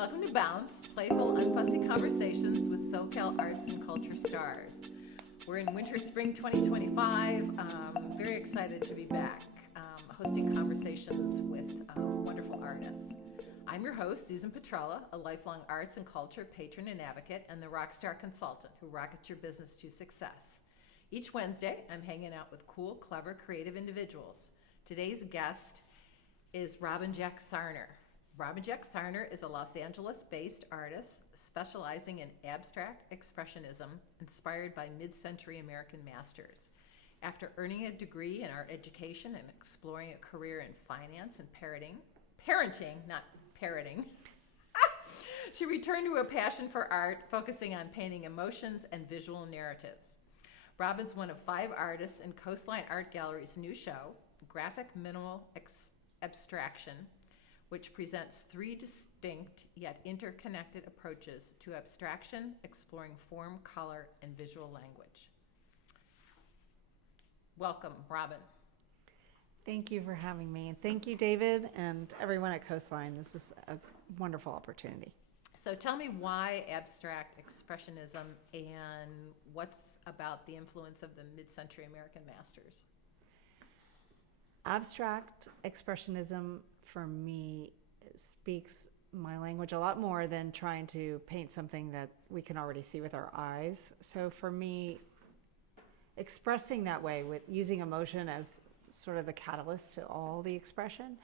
Welcome to Bounce, playful, unfussy conversations with SoCal arts and culture stars. We're in winter, spring 2025. I'm very excited to be back hosting conversations with wonderful artists. I'm your host, Susan Petrella, a lifelong arts and culture patron and advocate, and the rockstar consultant who rockets your business to success. Each Wednesday, I'm hanging out with cool, clever, creative individuals. Today's guest is Robin Jack Sarner. Robin Jack Sarner is a Los Angeles-based artist specializing in abstract expressionism inspired by mid-century American masters. After earning a degree in art education and exploring a career in finance and parenting, not parroting, she returned to a passion for art, focusing on painting emotions and visual narratives. Robin's one of 5 artists in Coastline Art Gallery's new show, Graphic Minimal Abstraction, which presents 3 distinct yet interconnected approaches to abstraction, exploring form, color, and visual language. Welcome, Robin. Thank you for having me. And thank you, David, and everyone at Coastline. This is a wonderful opportunity. So tell me why abstract expressionism and what's about the influence of the mid-century American masters? Abstract expressionism, for me, speaks my language a lot more than trying to paint something that we can already see with our eyes. So for me, expressing that way, with using emotion as sort of the catalyst to all the expression,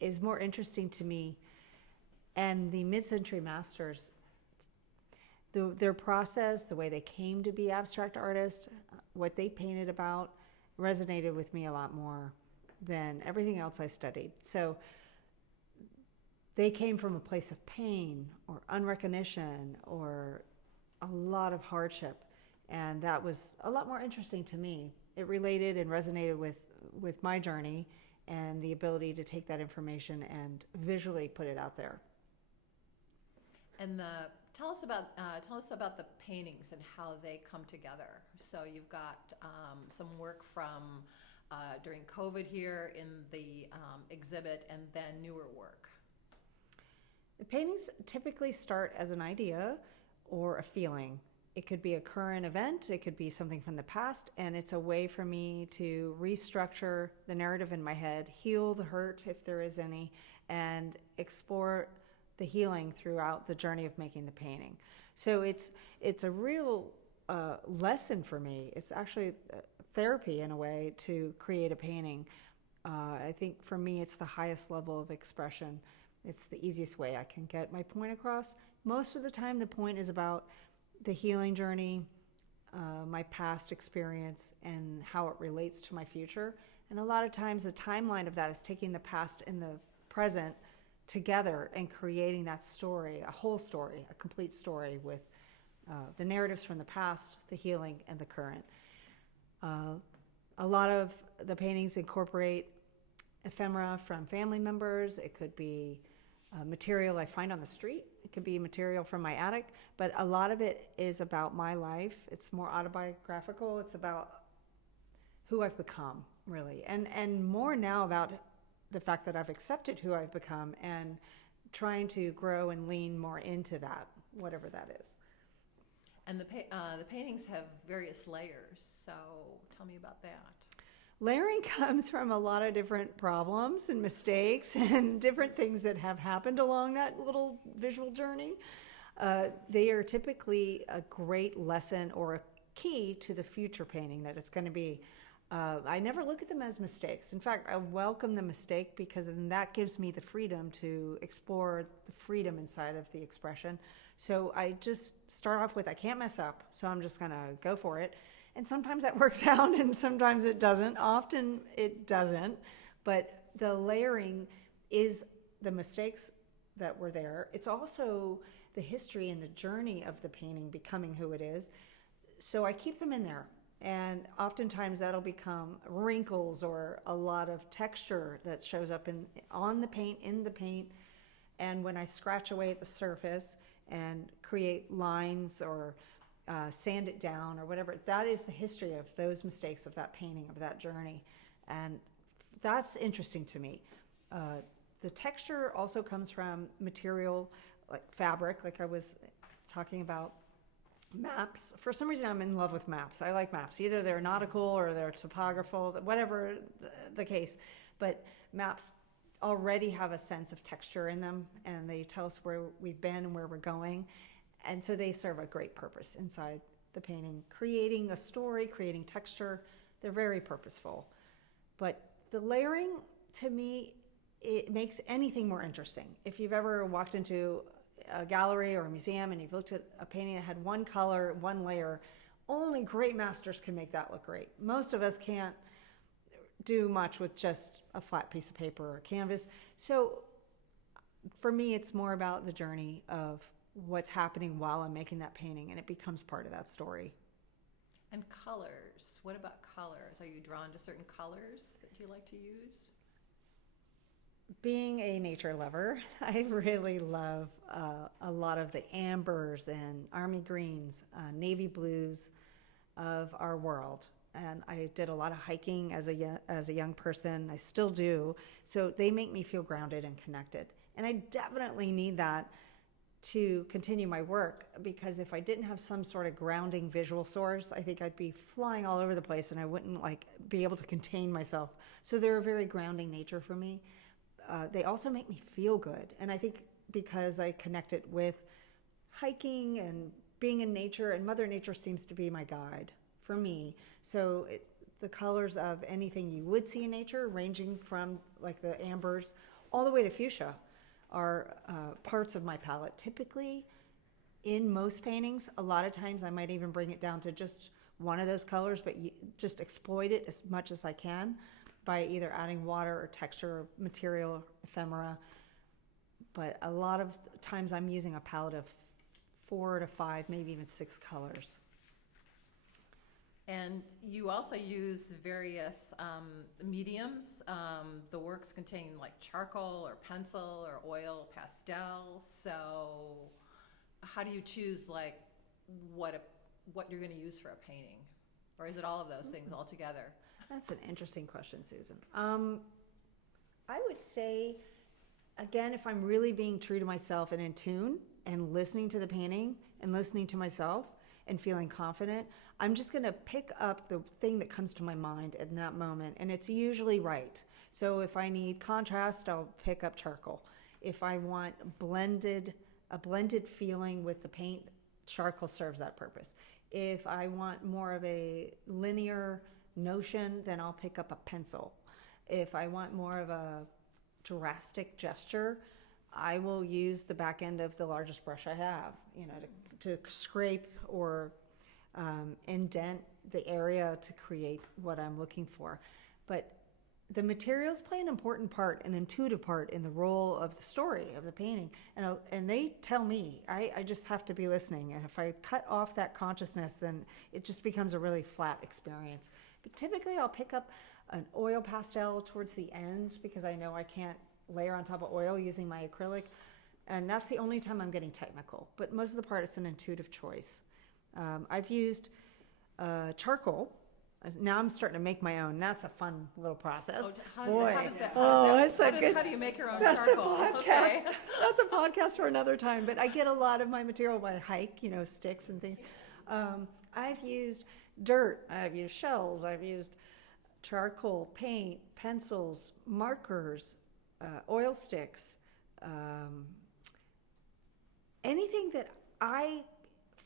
is more interesting to me. And the mid-century masters, their process, the way they came to be abstract artists, what they painted about, resonated with me a lot more than everything else I studied. So they came from a place of pain or unrecognition or a lot of hardship, and that was a lot more interesting to me. It related and resonated with my journey and the ability to take that information and visually put it out there. And tell us about the paintings and how they come together. So you've got some work from during COVID here in the exhibit, and then newer work. The paintings typically start as an idea or a feeling. It could be a current event, it could be something from the past, and it's a way for me to restructure the narrative in my head, heal the hurt if there is any, and explore the healing throughout the journey of making the painting. So it's a real lesson for me. It's actually therapy in a way to create a painting. I think for me it's the highest level of expression. It's the easiest way I can get my point across. Most of the time the point is about the healing journey, my past experience, and how it relates to my future. And a lot of times the timeline of that is taking the past and the present together and creating that story, a whole story, a complete story with the narratives from the past, the healing, and the current. A lot of the paintings incorporate ephemera from family members. It could be material I find on the street. It could be material from my attic, but a lot of it is about my life. It's more autobiographical. It's about who I've become, really, and more now about the fact that I've accepted who I've become and trying to grow and lean more into that, whatever that is. And the paintings have various layers, so tell me about that. Layering comes from a lot of different problems and mistakes and different things that have happened along that little visual journey. They are typically a great lesson or a key to the future painting that it's going to be. I never look at them as mistakes. In fact, I welcome the mistake because then that gives me the freedom to explore the freedom inside of the expression. So I just start off with, I can't mess up, so I'm just going to go for it. And sometimes that works out and sometimes it doesn't. Often it doesn't. But the layering is the mistakes that were there. It's also the history and the journey of the painting becoming who it is. So I keep them in there. And oftentimes that'll become wrinkles or a lot of texture that shows up on the paint, in the paint. And when I scratch away at the surface and create lines or sand it down or whatever, that is the history of those mistakes, of that painting, of that journey. And that's interesting to me. The texture also comes from material, like fabric, like I was talking about. Maps. For some reason, I'm in love with maps. I like maps. Either they're nautical or they're topographical, whatever the case. But maps already have a sense of texture in them, and they tell us where we've been and where we're going. And so they serve a great purpose inside the painting, creating a story, creating texture. They're very purposeful. But the layering, to me, it makes anything more interesting. If you've ever walked into a gallery or a museum and you've looked at a painting that had one color, one layer, only great masters can make that look great. Most of us can't do much with just a flat piece of paper or canvas. So for me, it's more about the journey of what's happening while I'm making that painting, and it becomes part of that story. And colors. What about colors? Are you drawn to certain colors that you like to use? Being a nature lover, I really love a lot of the ambers and army greens, navy blues of our world. And I did a lot of hiking as a young person. I still do. So they make me feel grounded and connected. And I definitely need that to continue my work, because if I didn't have some sort of grounding visual source, I think I'd be flying all over the place and I wouldn't be able to contain myself. So they're a very grounding nature for me. They also make me feel good. And I think because I connect it with hiking and being in nature, and Mother Nature seems to be my guide for me. So the colors of anything you would see in nature, ranging from like the ambers all the way to fuchsia, are parts of my palette. Typically, in most paintings, a lot of times I might even bring it down to just one of those colors, but just exploit it as much as I can by either adding water or texture, or material, ephemera. But a lot of times I'm using a palette of 4 to 5, maybe even 6 colors. And you also use various mediums. The works contain like charcoal or pencil or oil, pastel. So how do you choose like what you're going to use for a painting? Or is it all of those things all together? That's an interesting question, Susan. I would say, again, if I'm really being true to myself and in tune and listening to the painting and listening to myself and feeling confident, I'm just going to pick up the thing that comes to my mind in that moment, and it's usually right. So if I need contrast, I'll pick up charcoal. If I want a blended feeling with the paint, charcoal serves that purpose. If I want more of a linear notion, then I'll pick up a pencil. If I want more of a drastic gesture, I will use the back end of the largest brush I have, to scrape or indent the area to create what I'm looking for. But the materials play an important part, an intuitive part in the role of the story of the painting, and they tell me. I just have to be listening, and if I cut off that consciousness, then it just becomes a really flat experience. But typically I'll pick up an oil pastel towards the end, because I know I can't layer on top of oil using my acrylic, and that's the only time I'm getting technical. But most of the part, it's an intuitive choice. I've used charcoal. Now I'm starting to make my own. That's a fun little process. How do you make your own that's charcoal? A podcast. Okay. That's a podcast for another time. But I get a lot of my material by hike, sticks and things. I've used dirt. I've used shells. I've used charcoal, paint, pencils, markers, oil sticks, anything that I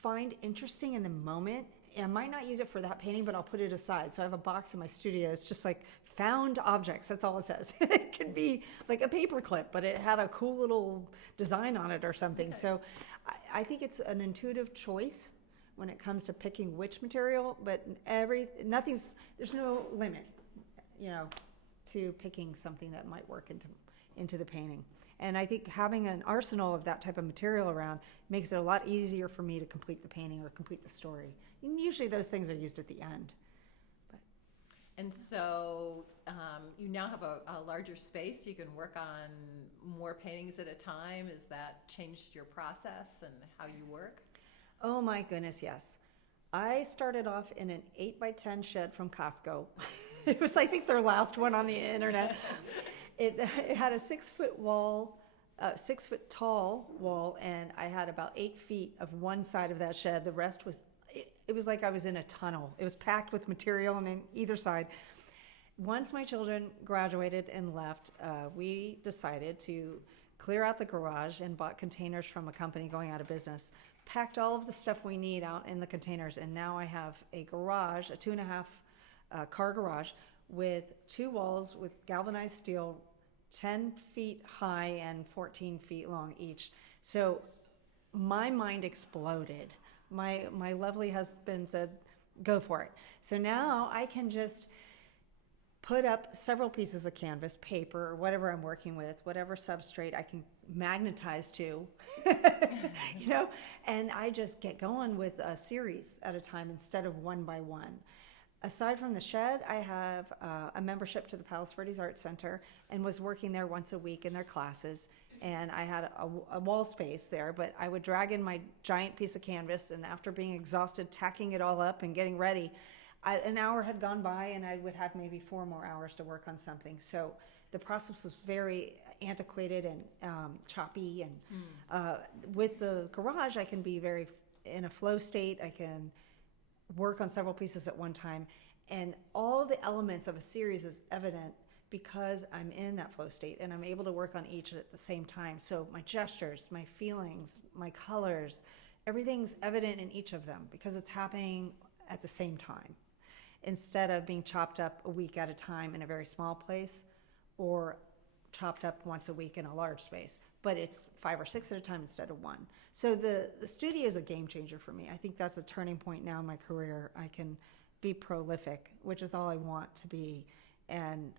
find interesting in the moment. I might not use it for that painting, but I'll put it aside. So I have a box in my studio. It's just like found objects. That's all it says. It could be like a paper clip, but it had a cool little design on it or something. Okay. So I think it's an intuitive choice when it comes to picking which material, but there's no limit, to picking something that might work into the painting. And I think having an arsenal of that type of material around makes it a lot easier for me to complete the painting or complete the story. And usually those things are used at the end. And so you now have a larger space. You can work on more paintings at a time. Has that changed your process and how you work? Oh my goodness, yes. I started off in an 8x10 shed from Costco. It was, I think, their last one on the internet. It had a 6-foot wall, 6-foot tall wall, and I had about 8 feet of one side of that shed. The rest was, it was like I was in a tunnel. It was packed with material on either side. Once my children graduated and left, we decided to clear out the garage and bought containers from a company going out of business, packed all of the stuff we need out in the containers, and now I have a garage, a 2.5 car garage with 2 walls with galvanized steel, 10 feet high and 14 feet long each. So my mind exploded. My lovely husband said, go for it. So now I can just put up several pieces of canvas, paper, or whatever I'm working with, whatever substrate I can magnetize to, and I just get going with a series at a time instead of one by one. Aside from the shed, I have a membership to the Palos Verdes Art Center and was working there once a week in their classes. And I had a wall space there, but I would drag in my giant piece of canvas, and after being exhausted, tacking it all up and getting ready, an hour had gone by and I would have maybe 4 more hours to work on something. So the process was very antiquated and choppy. And with the garage, I can be very in a flow state. I can work on several pieces at one time. And all the elements of a series is evident because I'm in that flow state and I'm able to work on each at the same time. So my gestures, my feelings, my colors, everything's evident in each of them because it's happening at the same time, instead of being chopped up a week at a time in a very small place or chopped up once a week in a large space, but it's 5 or 6 at a time instead of 1. So the studio is a game changer for me. I think that's a turning point now in my career. I can be prolific, which is all I want to be, and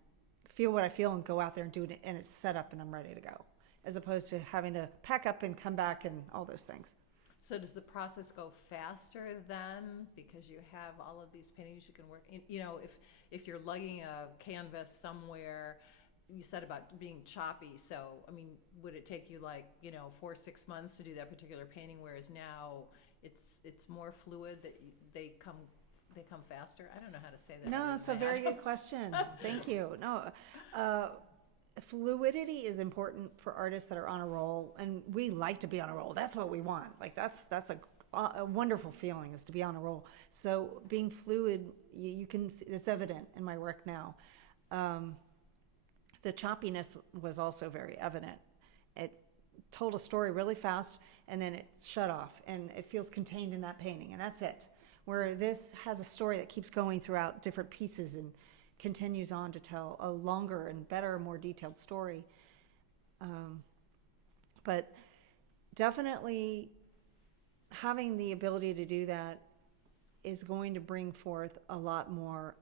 feel what I feel and go out there and do it, and it's set up and I'm ready to go, as opposed to having to pack up and come back and all those things. So does the process go faster then because you have all of these paintings you can work in? If you're lugging a canvas somewhere, you said about being choppy. So, I mean, would it take you 4 or 6 months to do that particular painting, whereas now it's more fluid that they come faster? I don't know how to say that. No, it's a very good question. Thank you. No, fluidity is important for artists that are on a roll, and we like to be on a roll. That's what we want. That's a wonderful feeling, is to be on a roll. So being fluid, you can see, it's evident in my work now. The choppiness was also very evident. It told a story really fast, and then it shut off, and it feels contained in that painting, and that's it. Where this has a story that keeps going throughout different pieces and continues on to tell a longer and better, more detailed story. But definitely having the ability to do that is going to bring forth a lot more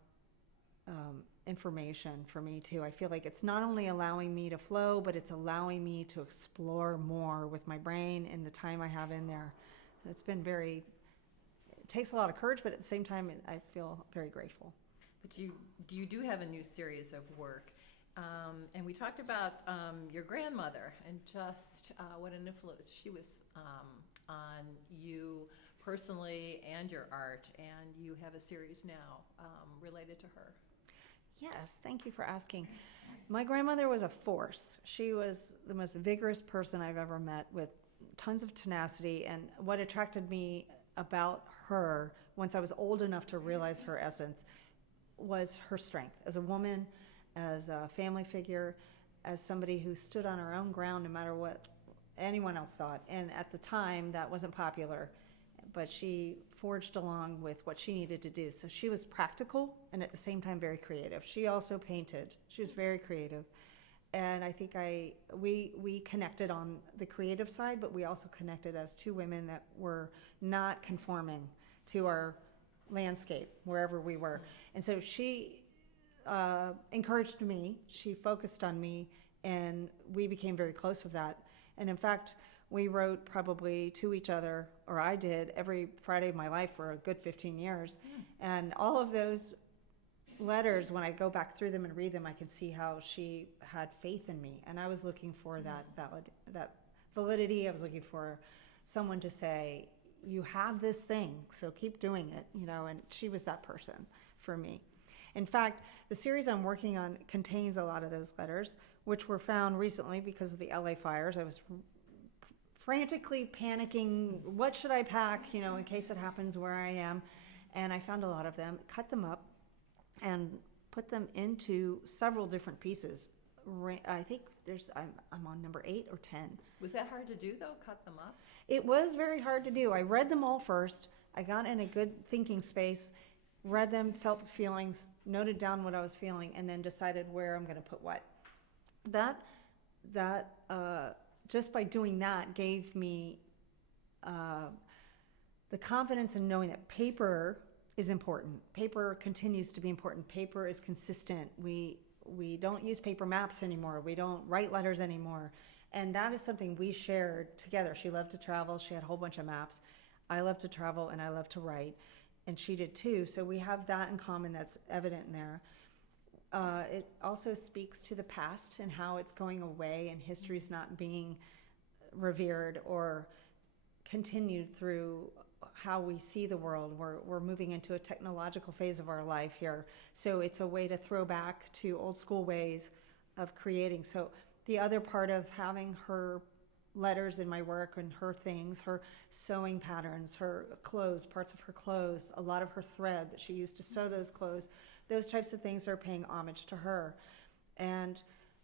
information for me too. I feel like it's not only allowing me to flow, but it's allowing me to explore more with my brain and the time I have in there. It's been it takes a lot of courage, but at the same time, I feel very grateful. But you do have a new series of work. And we talked about your grandmother and just what an influence she was on you personally and your art. And you have a series now related to her. Yes, thank you for asking. My grandmother was a force. She was the most vigorous person I've ever met, with tons of tenacity. And what attracted me about her, once I was old enough to realize her essence, was her strength as a woman, as a family figure, as somebody who stood on her own ground no matter what anyone else thought. And at the time, that wasn't popular, but she forged along with what she needed to do. So she was practical and at the same time very creative. She also painted. She was very creative. And I think we connected on the creative side, but we also connected as two women that were not conforming to our landscape wherever we were. And so she encouraged me, she focused on me, and we became very close with that. And in fact, we wrote probably to each other, or I did, every Friday of my life for a good 15 years. And all of those letters, when I go back through them and read them, I can see how she had faith in me. And I was looking for that validity. I was looking for someone to say, you have this thing, so keep doing it, and she was that person for me. In fact, the series I'm working on contains a lot of those letters, which were found recently because of the LA fires. I was frantically panicking, what should I pack, in case it happens where I am. And I found a lot of them, cut them up, and put them into several different pieces. I think I'm on number 8 or 10. Was that hard to do, though, cut them up? It was very hard to do. I read them all first. I got in a good thinking space, read them, felt the feelings, noted down what I was feeling, and then decided where I'm going to put what. That just by doing that gave me the confidence in knowing that paper is important. Paper continues to be important. Paper is consistent. We don't use paper maps anymore. We don't write letters anymore. And that is something we shared together. She loved to travel. She had a whole bunch of maps. I love to travel and I love to write. And she did too. So we have that in common that's evident in there. It also speaks to the past and how it's going away and history's not being revered or continued through how we see the world. We're moving into a technological phase of our life here. So it's a way to throw back to old school ways of creating. So the other part of having her letters in my work and her things, her sewing patterns, her clothes, parts of her clothes, a lot of her thread that she used to sew those clothes, those types of things are paying homage to her. And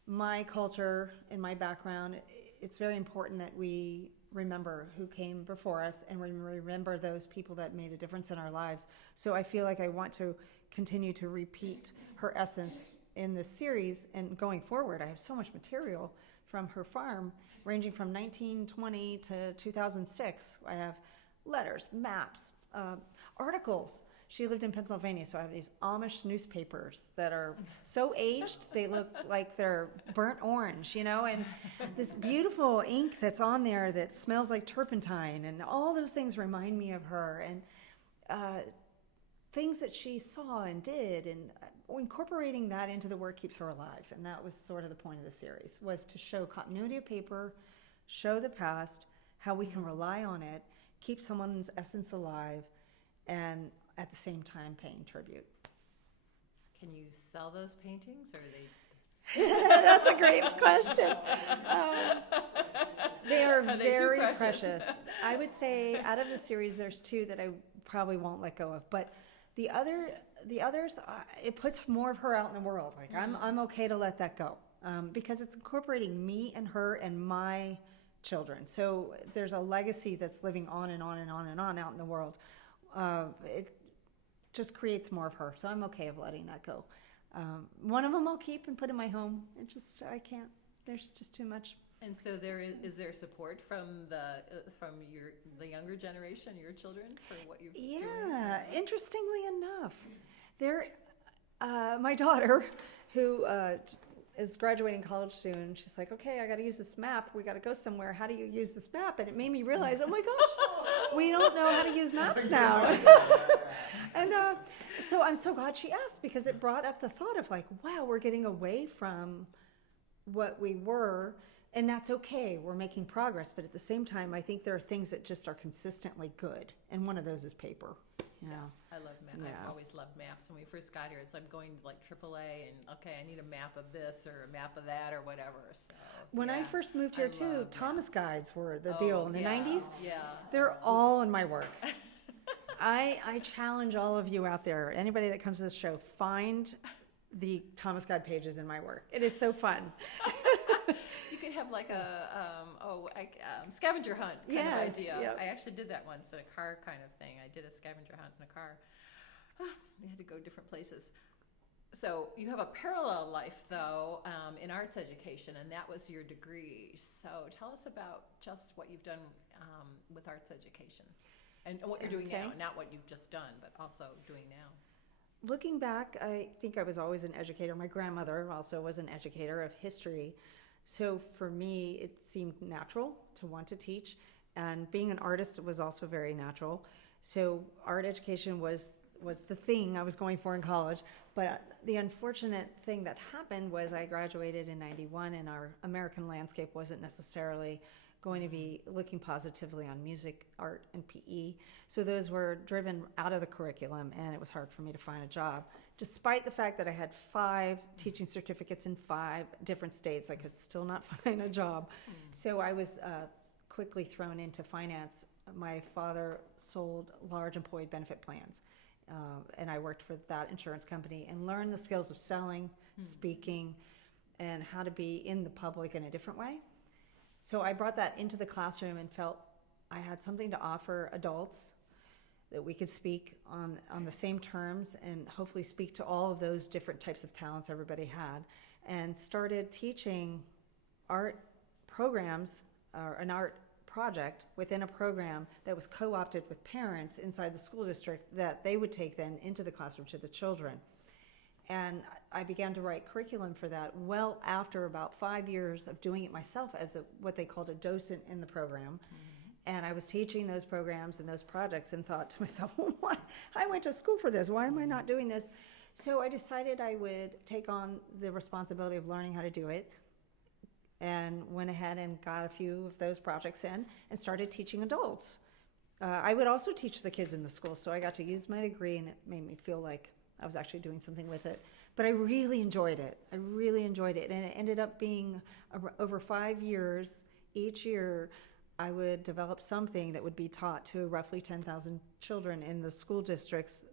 my culture and my background, it's very important that we remember who came before us and remember those people that made a difference in our lives. So I feel like I want to continue to repeat her essence in this series, and going forward I have so much material from her farm ranging from 1920 to 2006. I have letters, maps, articles. She lived in Pennsylvania, so I have these Amish newspapers that are so aged they look like they're burnt orange, and this beautiful ink that's on there that smells like turpentine, and all those things remind me of her, and things that she saw and did, and incorporating that into the work keeps her alive. And that was sort of the point of the series, was to show continuity of paper, show the past, how we can rely on it, keep someone's essence alive, and at the same time paying tribute. Can you sell those paintings, or are they? That's a great question. They are they very too precious? I would say out of the series, there's 2 that I probably won't let go of. But the others, it puts more of her out in the world. Like I'm okay to let that go because it's incorporating me and her and my children. So there's a legacy that's living on and on and on and on out in the world. It just creates more of her, so I'm okay of letting that go. One of them I'll keep and put in my home. I can't. There's just too much. And so is there support from the younger generation, your children, for what you're doing? Yeah, interestingly enough, my daughter, who is graduating college soon, she's like, okay, I got to use this map. We got to go somewhere. How do you use this map? And it made me realize, oh my gosh, we don't know how to use maps now. And so I'm so glad she asked, because it brought up the thought of like, wow, we're getting away from what we were, and that's okay. We're making progress, but at the same time, I think there are things that just are consistently good, and one of those is paper. Yeah. I love maps. Yeah. I've always loved maps. When we first got here, it's like going to like AAA and, okay, I need a map of this or a map of that or whatever. So When I yeah, first moved here I too, love Thomas maps. guides were the deal in the yeah, 90s. Yeah. They're all in my work. I challenge all of you out there, anybody that comes to this show, find the Thomas Guide pages in my work. It is so fun. You could have like a scavenger hunt kind Yes, of idea. yep. I actually did that once, a car kind of thing. I did a scavenger hunt in a car. We had to go different places. So you have a parallel life, though, in arts education, and that was your degree. So tell us about just what you've done with arts education and what you're doing now. Not what you've just done, but also doing now. Looking back, I think I was always an educator. My grandmother also was an educator of history. So for me, it seemed natural to want to teach. And being an artist was also very natural. So art education was the thing I was going for in college. But the unfortunate thing that happened was I graduated in 91, and our American landscape wasn't necessarily going to be looking positively on music, art, and PE. So those were driven out of the curriculum, and it was hard for me to find a job. despite the fact that I had 5 teaching certificates in 5 different states, I could still not find a job. So I was quickly thrown into finance. My father sold large employee benefit plans, and I worked for that insurance company and learned the skills of selling, speaking, and how to be in the public in a different way. So I brought that into the classroom and felt I had something to offer adults, that we could speak on the same terms and hopefully speak to all of those different types of talents everybody had, and started teaching art programs, or an art project within a program that was co-opted with parents inside the school district that they would take then into the classroom to the children. And I began to write curriculum for that well after about 5 years of doing it myself as what they called a docent in the program. And I was teaching those programs and those projects and thought to myself, well, what? I went to school for this. Why am I not doing this? So I decided I would take on the responsibility of learning how to do it, and went ahead and got a few of those projects in and started teaching adults. I would also teach the kids in the school, so I got to use my degree, and it made me feel like I was actually doing something with it. But I really enjoyed it. I really enjoyed it. And it ended up being over 5 years. Each year, I would develop something that would be taught to roughly 10,000 children in the school districts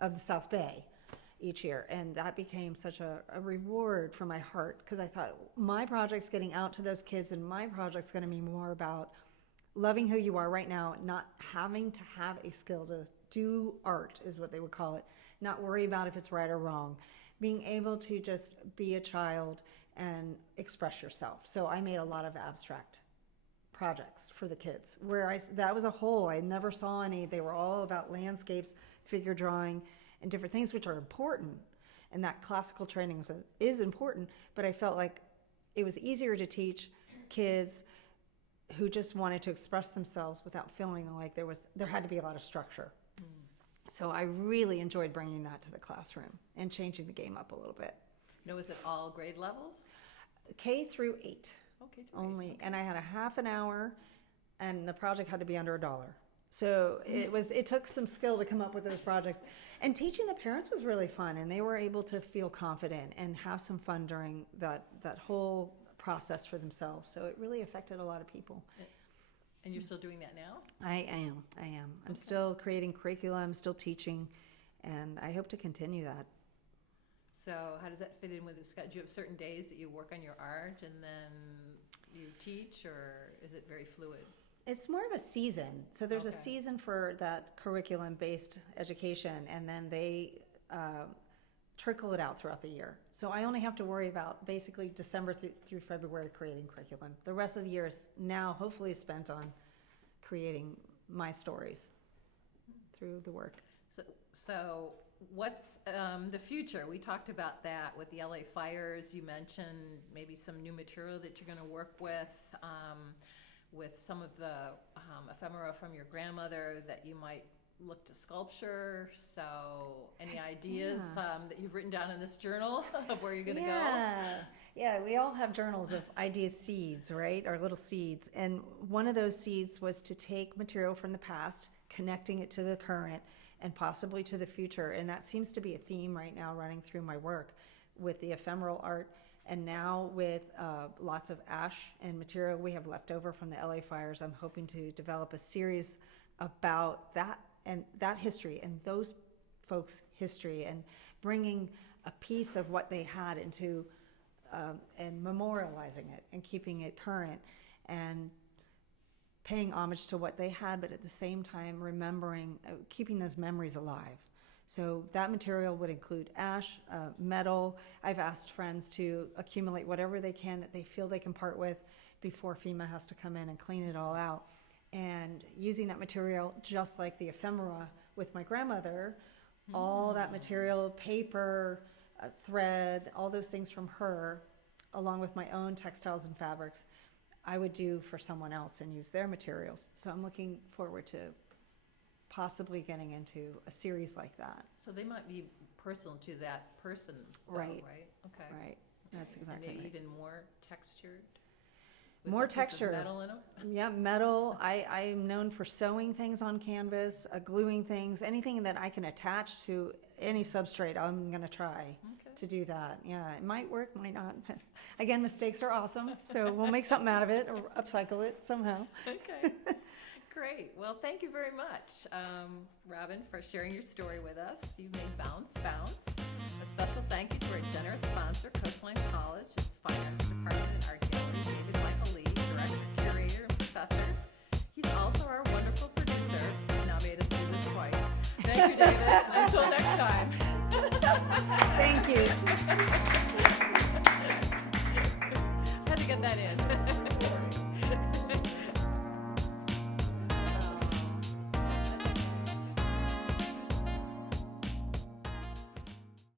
of the South Bay each year. And that became such a reward for my heart, because I thought my project's getting out to those kids, and my project's going to be more about loving who you are right now, not having to have a skill to do art, is what they would call it, not worry about if it's right or wrong, being able to just be a child and express yourself. So I made a lot of abstract projects for the kids, where that was a whole, I never saw any. They were all about landscapes, figure drawing, and different things, which are important, and that classical training is important, but I felt like it was easier to teach kids who just wanted to express themselves without feeling like there had to be a lot of structure. So I really enjoyed bringing that to the classroom and changing the game up a little bit. Now, is it all grade levels? K through 8. Okay. Only, and I had a half an hour, and the project had to be under $1. So it took some skill to come up with those projects. And teaching the parents was really fun, and they were able to feel confident and have some fun during that whole process for themselves. So it really affected a lot of people. And you're still doing that now? I am. I'm still creating curriculum, still teaching, and I hope to continue that. So how does that fit in with the schedule? Do you have certain days that you work on your art and then you teach, or is it very fluid? It's more of a season. So there's a Okay. season for that curriculum-based education, and then they trickle it out throughout the year. So I only have to worry about basically December through February creating curriculum. The rest of the year is now hopefully spent on creating my stories through the work. So what's the future? We talked about that with the LA fires. You mentioned maybe some new material that you're going to work with some of the ephemera from your grandmother that you might look to sculpture. So any ideas that you've written down in this journal of where you're going to go? Yeah, we all have journals of idea seeds, right? Our little seeds. And one of those seeds was to take material from the past, connecting it to the current, and possibly to the future. And that seems to be a theme right now running through my work with the ephemeral art, and now with lots of ash and material we have left over from the LA fires. I'm hoping to develop a series about that and that history and those folks' history, and bringing a piece of what they had into and memorializing it and keeping it current and paying homage to what they had, but at the same time remembering, keeping those memories alive. So that material would include ash, metal. I've asked friends to accumulate whatever they can that they feel they can part with before FEMA has to come in and clean it all out. And using that material, just like the ephemera with my grandmother, all that material, paper, thread, all those things from her, along with my own textiles and fabrics, I would do for someone else and use their materials. So I'm looking forward to possibly getting into a series like that. So they might be personal to that person, though, Right. right? Okay. Right, that's exactly And maybe right. even more textured? With More a piece of texture. metal in them? Yeah, metal. I'm known for sewing things on canvas, gluing things, anything that I can attach to any substrate, I'm gonna try to do that. Yeah, it might work, might not. Again, mistakes are awesome, so we'll make something out of it or upcycle it somehow. Okay. Great. Well, thank you very much, Robin, for sharing your story with us. You've made Bounce Bounce. A special thank you to our generous sponsor, Coastline College, its Fine Arts Department and Art Gallery, David Michael Lee, Director, Curator, and Professor. He's also our wonderful producer. He's now made us do this twice. Thank you, David. Until next time. Thank you. Had to get that in.